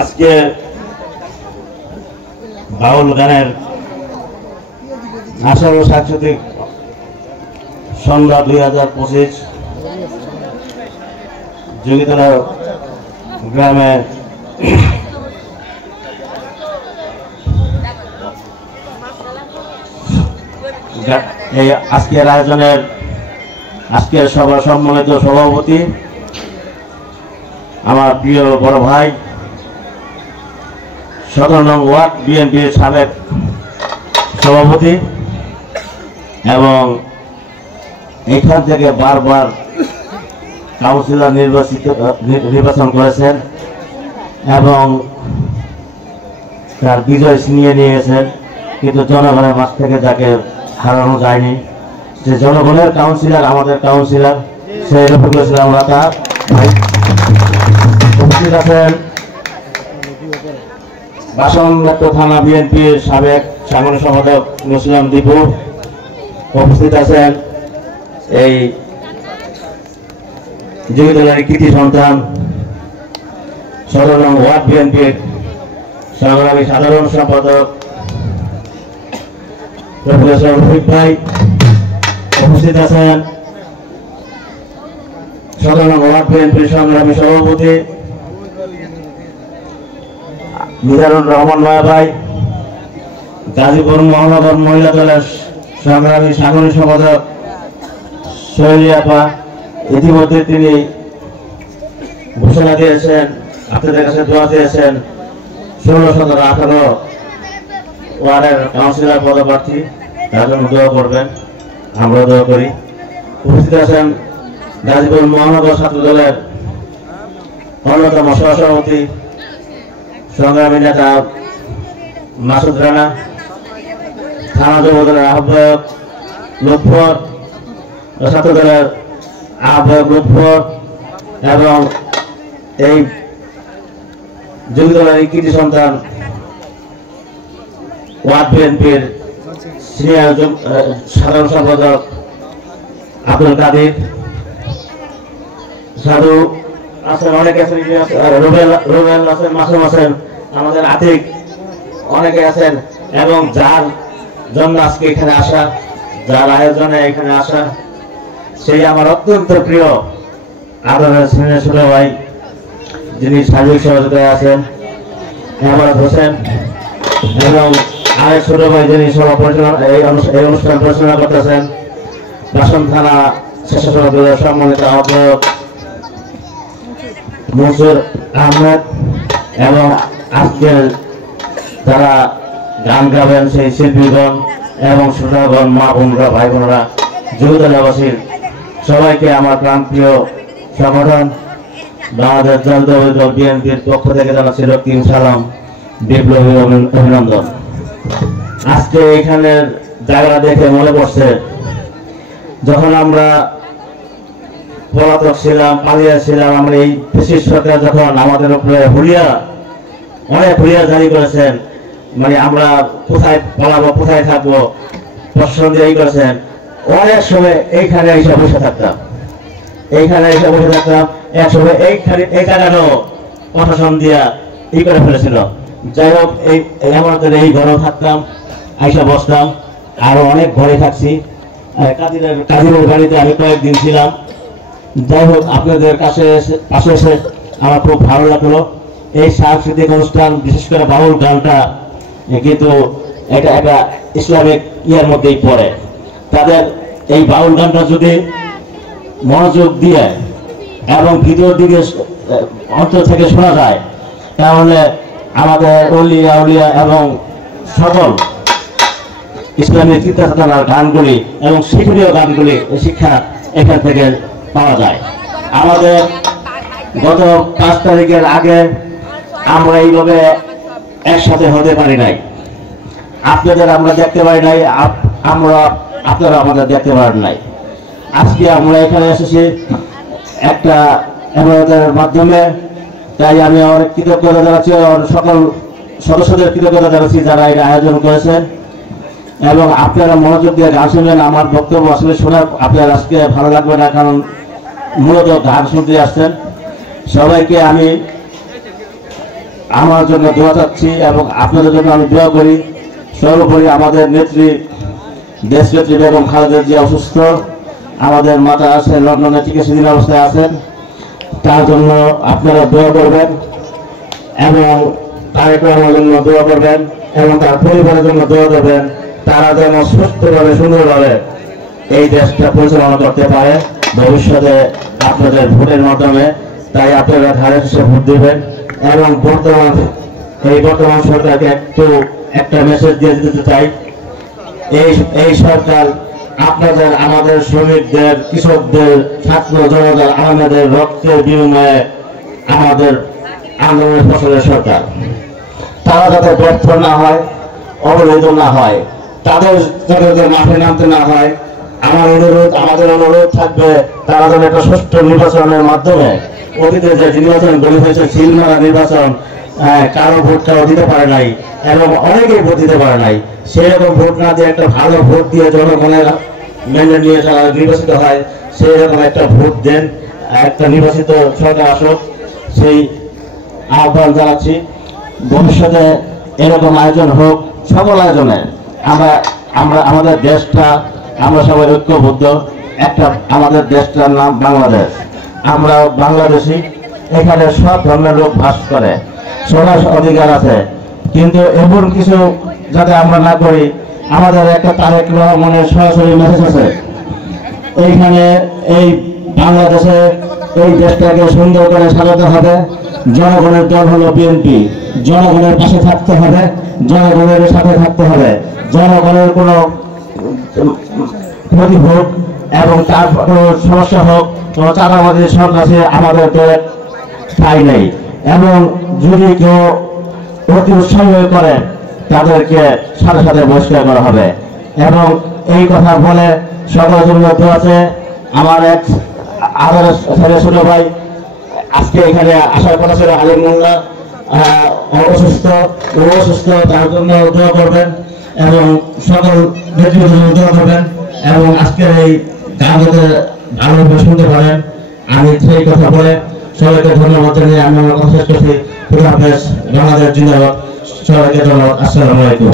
আজকে বাউল গানের 18 সাংস্কৃতিক সন্ধ্যা 2025 যোগীতলা গ্রামে এই আজকের আয়োজনের আজকের সভা সম্মানিত সভাপতি আমার প্রিয় বড় ভাই 17 নং ওয়ার্ড বিএনপির সাবেক সভাপতি এবং এখান থেকে বারবার কাউন্সিলর নির্বাচন করেছেন এবং তার বিজয় ছিনিয়ে নিয়েছেন, কিন্তু জনগণের মাঝ থেকে যাকে হারানো যায়নি, যে জনগণের কাউন্সিলর আমাদের কাউন্সিলর সেই রফিকুল ইসলাম রাতা ভাই উপস্থিত আছেন। বাসনঘাট থানা বিএনপির সাবেক সাধারণ সম্পাদক মুসলিম দীপু উপস্থিত আছেন। এই যোগীতলার কৃতি সন্তান 17 নং ওয়ার্ড বিএনপির সংগ্রামী সাধারণ সম্পাদক রফিক ভাই উপস্থিত আছেন। 17 নং ওয়ার্ড বিএনপির সংগ্রামী সভাপতি মিজানুর রহমান মায়া ভাই, গাজীপুর মহানগর মহিলা দলের সংগ্রামী সাধারণ সম্পাদক শৈলী আপা, ইতিমধ্যে তিনি ঘোষণা দিয়েছেন, আপনাদের কাছে দোয়া দিয়েছেন 16, 17, 18 ওয়ার্ডের কাউন্সিলর পদপ্রার্থী, তার জন্য দোয়া করবেন, আমরা দোয়া করি। উপস্থিত আছেন গাজীপুর মহানগর ছাত্র দলের অন্যতম সহসভাপতি সংগ্রামী নেতা মাসুদ রানা, থানা যুব দলের আহ্বায়ক লুৎফর, ছাত্র দলের আহ্বায়ক লুৎফর এবং এই যোগীতলার কৃতি সন্তান ওয়ার্ড বিএনপির সিনিয়র সাধারণ সম্পাদক আব্দুল কাদের, সাধু আছেন, অনেকে আছেন, রুবেল আছেন, মাসুম আছেন, আমাদের আতিক, অনেকে আছেন এবং যার জন্য আজকে এখানে আসা, যার আয়োজনে এখানে আসা সেই আমার অত্যন্ত প্রিয় আদরের স্নেহের ছোট ভাই, যিনি সার্বিক সহযোগিতায় আছেন হেমায়ত হোসেন, এবং আরেক ছোট ভাই যিনি সভা পরিচালনা এই অনুষ্ঠান পরিচালনা করতেছেন বাসন থানা স্বেচ্ছাসেবক দলের সম্মানিত আহ্বায়ক মনসুর আহমেদ, এবং আজকের যারা গান গাবেন সেই শিল্পীগণ এবং শ্রোতাগণ, মা বোনরা, ভাই বোনরা, যোগীতলাবাসীর সবাইকে আমার প্রাণপ্রিয় সংগঠন বাংলাদেশ জাতীয়তাবাদী দল বিএনপির পক্ষ থেকে জানাচ্ছি রক্তিম সালাম, বিপ্লবী অভিনন্দন। আজকে এখানের জায়গা দেখে মনে পড়ছে যখন আমরা পলাতক ছিলাম, পালিয়েছিলাম, আমরা এই ব্রিটিশ সরকার যখন আমাদের উপরে অনেক হুলিয়া জারি করেছেন, মানে আমরা কোথায় পালাবো, কোথায় থাকবো প্রশ্ন দিয়ে করেছেন, অনেক সময় এইখানে এসে বসে থাকতাম, একসময় এই জায়গাটাও প্রশাসন দিয়া করে ফেলেছিল। যাই হোক, আমাদের এই ঘরেও থাকতাম, আইসা বসতাম, আরো অনেক ঘরে থাকছি, কাদিরের বাড়িতে আমি কয়েকদিন ছিলাম। যাই হোক, আপনাদের পাশে এসে আমার খুব ভালো লাগলো। এই সাংস্কৃতিক অনুষ্ঠান, বিশেষ করে বাউল গানটা কিন্তু এটা একটা ইসলামিক ইয়ার মধ্যেই পড়ে। তাদের এই বাউল গানটা যদি মনোযোগ দিয়ে এবং ভিতর দিকে অন্তর থেকে শোনা যায়, তাহলে আমাদের অলিয়া উলিয়া এবং সকল ইসলামিক চিন্তাধারার গানগুলি এবং শিক্ষণীয় গানগুলি শিক্ষা এখান থেকে পাওয়া যায়। আমাদের গত 5 তারিখের আগে আমরা এইভাবে একসাথে হতে পারি নাই, আপনাদের আমরা দেখতে পারি নাই, আপনারা আমাদের দেখতে পারেন নাই। আজকে আমরা এখানে এসেছি একটা এবারের মাধ্যমে, তাই আমি অনেক কৃতজ্ঞতা জানাচ্ছি, সকল সদস্যদের কৃতজ্ঞতা জানাচ্ছি যারা এটা আয়োজন করেছেন এবং আপনারা মনোযোগ দিয়ে গান শুনবেন। আমার বক্তব্য আসলে শোনা আপনার আজকে ভালো লাগবে না, কারণ মূলত গান শুনতে আসছেন। সবাইকে আমি আমার জন্য দোয়া চাচ্ছি এবং আপনাদের জন্য আমি দোয়া করি। সর্বোপরি আমাদের নেত্রী দেশনেত্রী বেগম খালেদা জিয়া অসুস্থ, আমাদের মাতা আছেন লন্ডনে চিকিৎসাধীন অবস্থায় আছেন, তার জন্য আপনারা দোয়া করবেন এবং তারেক রহমানের জন্য দোয়া করবেন এবং তার পরিবারের জন্য দোয়া করবেন। তারা যেন সুস্থভাবে সুন্দরভাবে এই দেশটা পরিচালনা করতে পারে ভবিষ্যতে আপনাদের ভোটের মাধ্যমে। তাই আপনারা ধারে শেষে ভোট দেবেন এবং বর্তমান সরকারকে একটা মেসেজ দিয়ে দিতে চাই। এই সরকার আপনাদের, আমাদের শ্রমিকদের, কৃষকদের, ছাত্র জনতার, আমাদের রক্তের বিনিময়ে আমাদের আন্দোলনের ফসলের সরকার। তারা যাতে ব্যর্থ না হয়, অবহেলিত না হয়, তাদের যাতে মাঠে নামতে না হয়, আমাদের অনুরোধ থাকবে তারা যেন একটা সুষ্ঠু নির্বাচনের মাধ্যমে, অতীতে যে নির্বাচনগুলি হয়েছে সিলমারা নির্বাচন, কারো ভোটটাও দিতে পারে নাই এবং অনেকেই ভোট দিতে পারে নাই, সেরকম ভোট না দিয়ে একটা ভালো ভোট দিয়ে জনগণের মেনে নিয়ে যারা নির্বাচিত হয় সেই রকম একটা ভোট দেন, একটা নির্বাচিত সরকার আসুক, সেই আহ্বান জানাচ্ছি। ভবিষ্যতে এরকম আয়োজন হোক, সকল আয়োজনে আমাদের দেশটা, আমরা সবাই ঐক্যবদ্ধ। আমাদের দেশটার নাম বাংলাদেশ, আমরা বাংলাদেশি, এখানে সব ধর্মের লোক বাস করে, সবার অধিকার আছে, কিন্তু এমন কিছু যাতে আমরা না করি। আমাদের একটা তারেক রহমানের সরাসরি মেসেজ আছে, এইখানে এই বাংলাদেশে এই দেশটাকে সুন্দর করে সাজাতে হবে। জনগণের দল হলো বিএনপি, জনগণের পাশে থাকতে হবে, জনগণের সাথে থাকতে হবে। জনগণের কোনো ক্ষতি হোক এবং তার কোনো সমস্যা হোক, কোনো চাঁদাবাদী সন্ত্রাসী আমাদের দলের ঠাঁই নেই এবং যদি কেউ অতি উৎসাহ করে তাদেরকে সাথে সাথে বহিষ্কার করা হবে। এবং এই কথা বলে সকলের জন্য দোয়া আছে। আমার এক ছেলে ছোট ভাই আজকে এখানে আসার কথা ছিল, আলিম মোল্লা, অসুস্থ, তার জন্য দোয়া করবেন এবং সকল ব্যক্তিগত জন্য দোয়া করবেন এবং আজকের এই গান যাতে ভালোভাবে শুনতে পারেন। আমি সেই কথা বলে সবাইকে ধন্যবাদ জানিয়ে আমি আমার কথা শেষ করছি। খুদা হাফেজ, বাংলাদেশ জিন্দাবাদ, সবাইকে ধন্যবাদ। আসসালামু আলাইকুম।